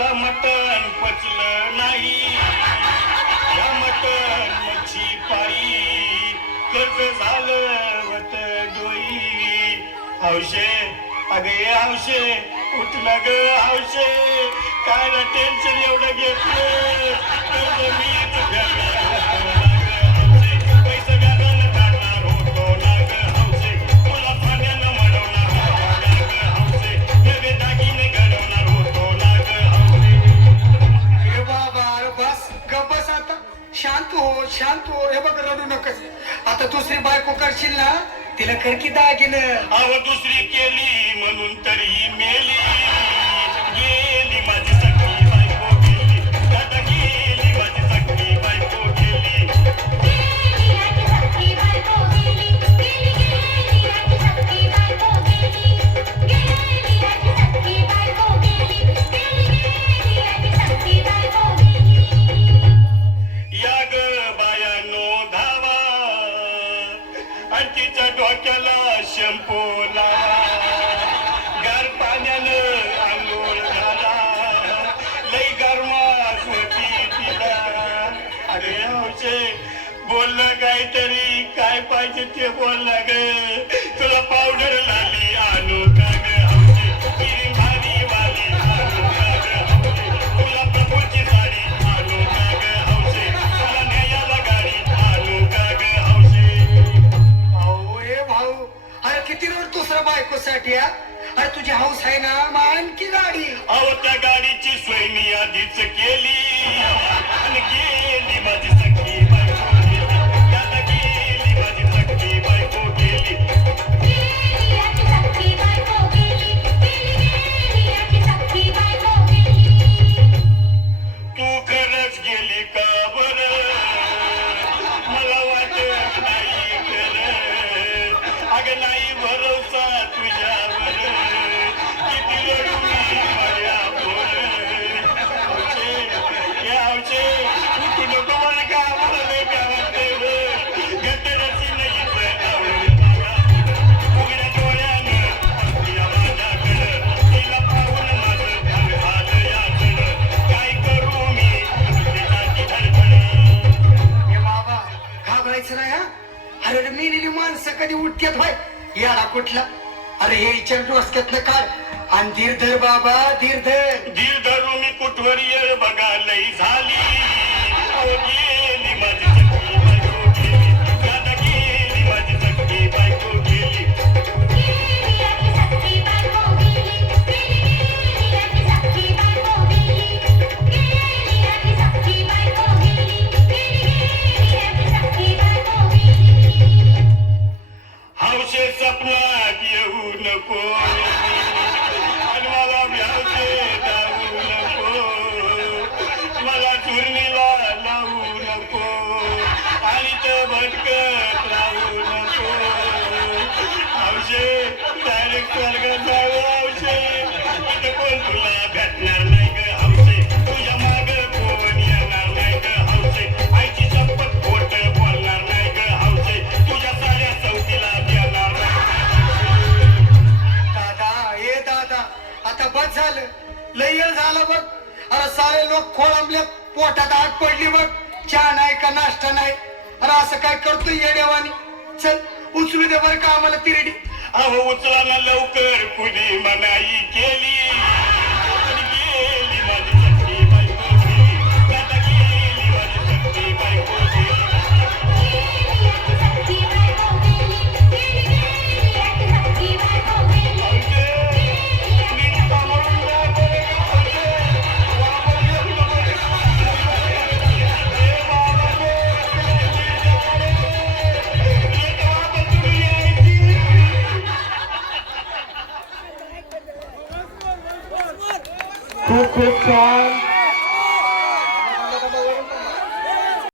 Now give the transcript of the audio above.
तिला मटण पचलं नाही या मटण मच्छी पायी कर्ज झालं होत डोई हौशे अगे हौशे उठलं ग हौशे काय टेन्शन एवढं घेतलं कर्ज मीच फेडणार पैसे व्याजानं काढणार होतो ना ग हौशे तुला पाण्यानं मडवणार हौशे नवे दागिने घडवणार होतो ना ग हौशे हे बाबा अरे बस गप बस आता शांत हो हे बघ रडू नकस आता दुसरी बायको करशील ना तिला कर की दागिनं अव दुसरी केली म्हणून तरी मेली गेली माझी सखी बायको गेली दादा गेली माझी सखी बायको गेली या ग बायानो धावा आणि तिच्या डोक्याला शॅम्पू लावा गार पाण्यानं आंघोळ घाला लई गरमास होती तिला अरे हौशे बोललं काहीतरी काय पाहिजे ते बोललं ग तुला पावडर लाली आणू का ग हौशे क्रीम भारी वाली आणू का ग हौशे तुला प्रभूची साडी आणू का ग हौशे तुला न्यायाला गाडी आणू का ग हौशे भाऊ हे भाऊ अरे किती रोड दुसऱ्या बायकोसाठी अरे तुझी हौस आहे ना मान की गाडी अहो त्या गाडीची सोय मी आधीच केली आणि गेली माझी सखी बायको गेली त्याला गेली माझी सखी बायको गेली तू खरंच गेली का बरं मला वाटत नाही खरं अगं नाही भरोसा तुझ्यावर किती रडू मी माझ्यावर हौशे हे हौशे तू नको मला का मला लय काय वाटतंय गटरची नाही उघड्या डोळ्यानं तिला माझ्याकडं तिला पाहून माझं अंग झालं याकडं काय करू मी तिची धडपड हे बाबा घाबरायचं नाही अरे मेलेली माणसं कधी उठत्यात भाई याला कुठला अरे हे इच्छा डोसक्यातनं काढ आणि धीर धर बाबा धीर धर धीर धरून मी कुठवर येळ बघा लई झाली अहो गेली माझी सखी बायको गेली दादा गेली माझी सखी बायको गेली हौशे सपनात येऊ नको आणि मला व्यावते जाऊ नको मला चुरणीला लावू नको आणि तर भटकत राहू नको हौशे डायरेक्ट स्वर्गात जाऊ हौशे इथं कोण तुला भेटणार नाही ग हौशे तुझ्या माग कोण येणार नाही ग हौशे आईची शपथ खोट बोलणार नाही ग हौशे तुझ्या साऱ्या चौकीला देणार नाही दादा आता बस झालं लय वेळ झाला बघ अरे सारे लोक खोळंबले पोटात आग पडली बघ चहा नाही का नाश्ता नाही अरे असं काय करतोय येडेवानी चल उचलू दे बरं का आम्हाला तिरडी अहो उचला ना लवकर कुणी मनाई केली आणि गेली माझी सखी बायको गेली दादा गेली माझी सखी बायको गेली हौशे, नीट सांभाळून जा बरं का हौशे. वापर येऊ नको रे. ए बाबा गो, नीट जा रे. नीट वापर तुम्ही यायची. खूप खूप छान